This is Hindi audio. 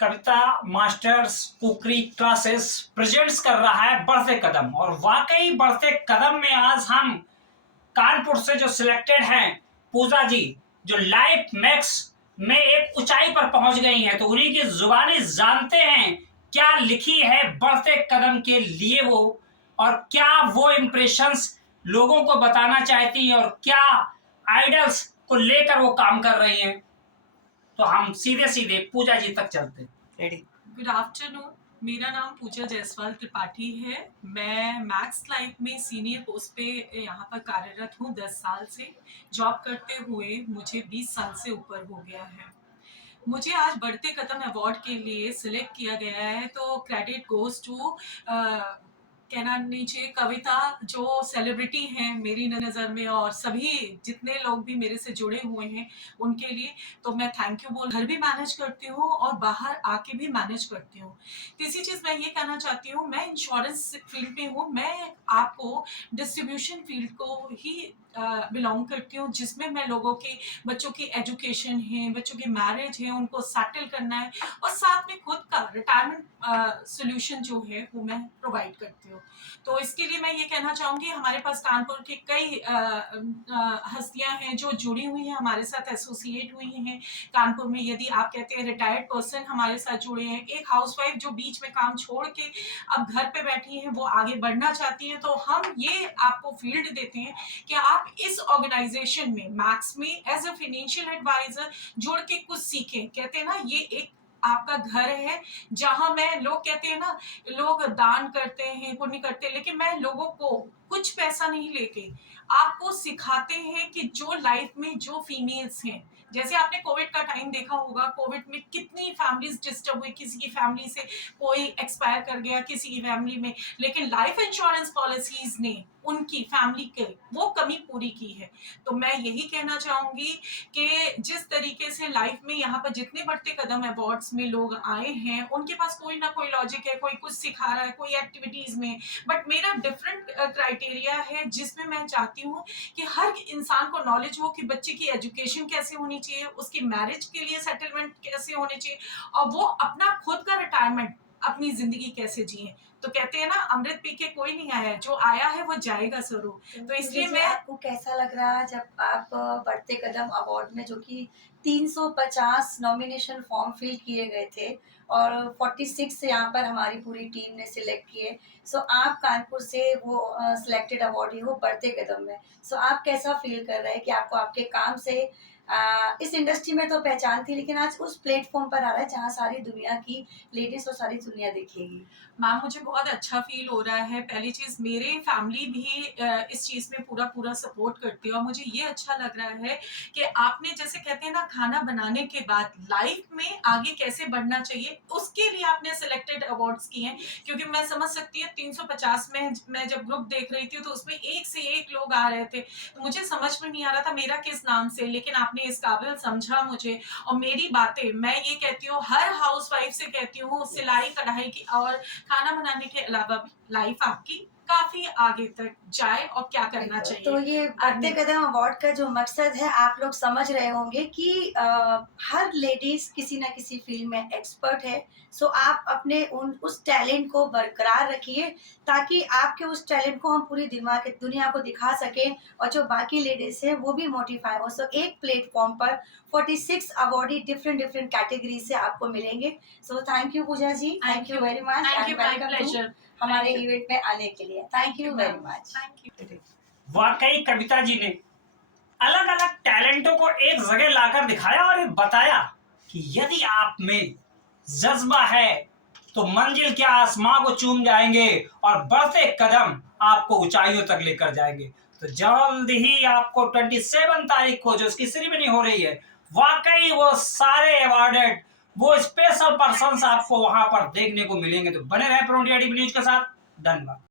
कविता मास्टर्स कुकरी क्लासेस प्रेजेंट्स कर रहा है बढ़ते कदम। और वाकई बढ़ते कदम में आज हम कानपुर से जो सिलेक्टेड हैं पूजा जी, जो लाइफ मैक्स में एक ऊंचाई पर पहुंच गई हैं, तो उन्हीं की जुबानी जानते हैं क्या लिखी है बढ़ते कदम के लिए वो, और क्या वो इम्प्रेशंस लोगों को बताना चाहती हैं और क्या आइडल्स को लेकर वो काम कर रही हैं। तो हम सीधे सीधे पूजा जी तक चलते हैं। रेडी। गुड आफ्टरनून, मेरा नाम पूजा जायसवाल त्रिपाठी है। मैं मैक्स लाइफ में सीनियर पोस्ट पे यहाँ पर कार्यरत हूँ 10 साल से। जॉब करते हुए मुझे 20 साल से ऊपर हो गया है। मुझे आज बढ़ते कदम अवार्ड के लिए सिलेक्ट किया गया है, तो क्रेडिट गोज टू कहना नहीं चाहिए कविता, जो सेलिब्रिटी हैं मेरी नज़र में, और सभी जितने लोग भी मेरे से जुड़े हुए हैं उनके लिए तो मैं थैंक यू बोल। घर भी मैनेज करती हूँ और बाहर आके भी मैनेज करती हूँ। तीसरी चीज़ मैं ये कहना चाहती हूँ, मैं इंश्योरेंस फील्ड में हूँ। मैं आपको डिस्ट्रीब्यूशन फील्ड को ही बिलोंग करती हूँ, जिसमें मैं लोगों के बच्चों की एजुकेशन है, बच्चों की मैरिज है, उनको सेटल करना है, और साथ में खुद का रिटायरमेंट सोल्यूशन जो है वो मैं प्रोवाइड करती हूँ। तो इसके लिए मैं ये कहना चाहूँगी, हमारे पास कानपुर के कई हस्तियाँ हैं जो जुड़ी हुई हैं, हमारे साथ एसोसिएट हुई हैं। कानपुर में यदि आप कहते हैं रिटायर्ड पर्सन हमारे साथ जुड़े हैं, एक हाउसवाइफ जो बीच में काम छोड़ के अब घर पे बैठी हैं, वो आगे बढ़ना चाहती हैं, तो हम ये आपको फील्ड देते हैं कि आप इस ऑर्गेनाइजेशन में मैक्स में एज अ फाइनेंशियल एडवाइजर जुड़ के कुछ सीखें। कहते हैं ना, ये एक आपका घर है जहां मैं, लोग कहते हैं ना, लोग दान करते हैं, पुण्य करते हैं, लेकिन मैं लोगों को कुछ पैसा नहीं लेके आपको सिखाते हैं कि जो लाइफ में जो फीमेल्स हैं, जैसे आपने कोविड का टाइम देखा होगा, कोविड में कितनी फैमिलीज डिस्टर्ब हुई, किसी की फैमिली से कोई एक्सपायर कर गया, किसी की फैमिली में, लेकिन लाइफ इंश्योरेंस पॉलिसीज ने उनकी फैमिली के वो कमी पूरी की है। तो मैं यही कहना चाहूंगी कि जिस तरीके से लाइफ में यहाँ पर जितने बढ़ते कदम अवार्ड्स में लोग आए हैं, उनके पास कोई ना कोई लॉजिक है, कोई कुछ सिखा रहा है, कोई एक्टिविटीज में, बट मेरा डिफरेंट क्राइटेरिया है, जिसमें मैं चाहती हूँ कि हर इंसान को नॉलेज हो कि बच्चे की एजुकेशन कैसे होनी चाहिए, उसकी मैरिज के लिए सेटलमेंट कैसे होने चाहिए, और वो अपना खुद का रिटायरमेंट अपनी जिंदगी कैसे जिए। तो कहते हैं ना, अमृत पी के कोई नहीं आया, जो आया है वो जाएगा जरूर। तो इसलिए मैं, आपको कैसा लग रहा जब आप बढ़ते कदम अवार्ड में, जो कि 350 नॉमिनेशन फॉर्म फिल किए गए थे और 46 यहाँ पर हमारी पूरी टीम ने सिलेक्ट किए, सो आप कानपुर से वो सिलेक्टेड अवार्डी हो बढ़ते कदम में, सो आप कैसा फील कर रहे हैं कि आपको आपके काम से इस इंडस्ट्री में तो पहचान थी, लेकिन आज उस प्लेटफॉर्म पर आ रहा है जहाँ सारी दुनिया की लेडीज और सारी दुनिया देखेगी। मैम, मुझे बहुत अच्छा फील हो रहा है। पहली चीज, मेरे फैमिली भी इस चीज में पूरा पूरा सपोर्ट करती है, और मुझे ये अच्छा लग रहा है कि आपने, जैसे कहते हैं ना, खाना बनाने के बाद लाइफ में आगे कैसे बढ़ना चाहिए, उसके लिए आपने सिलेक्टेड अवार्ड्स किए हैं। क्योंकि मैं समझ सकती हूँ 350 में मैं जब ग्रुप देख रही थी तो उसमें एक से एक लोग आ रहे थे, तो मुझे समझ में नहीं आ रहा था मेरा किस नाम से, लेकिन आपने इस काबिल समझा मुझे। और मेरी बातें, मैं ये कहती हूँ, हर हाउस वाइफ से कहती हूँ, सिलाई कढ़ाई की और खाना बनाने के अलावा भी लाइफ आपकी काफी आगे तक जाए और क्या करना चाहिए। तो ये बढ़ते कदम अवार्ड का जो मकसद है, आप लोग समझ रहे होंगे कि हर लेडीज किसी ना किसी फील्ड में एक्सपर्ट है। सो आप अपने उस टैलेंट को बरकरार रखिए, ताकि आपके उस टैलेंट को हम पूरी दुनिया को दिखा सकें, और जो बाकी लेडीज हैं वो भी मोटिफाई हो। सो एक प्लेटफॉर्म पर 46 अवार्डी डिफरेंट डिफरेंट कैटेगरी से आपको मिलेंगे। So thank you Pooja ji, thank you very much, thank you, my pleasure हमारे इवेंट में आने के लिए। Thank you very much. वाकई कविता जी ने अलग अलग टैलेंटों को एक जगह लाकर दिखाया और ये बताया कि यदि आप में जज्बा है तो मंजिल क्या आसमां को चूम जाएंगे और बढ़ते कदम आपको ऊंचाइयों तक लेकर जाएंगे। तो जल्द ही आपको 27 तारीख को जो उसकी सेरेमनी हो रही है, वाकई वो सारे अवार्डेड, वो स्पेशल पर्सन्स आपको वहां पर देखने को मिलेंगे। तो बने रहे प्रो इंडिया टीवी न्यूज के साथ। धन्यवाद।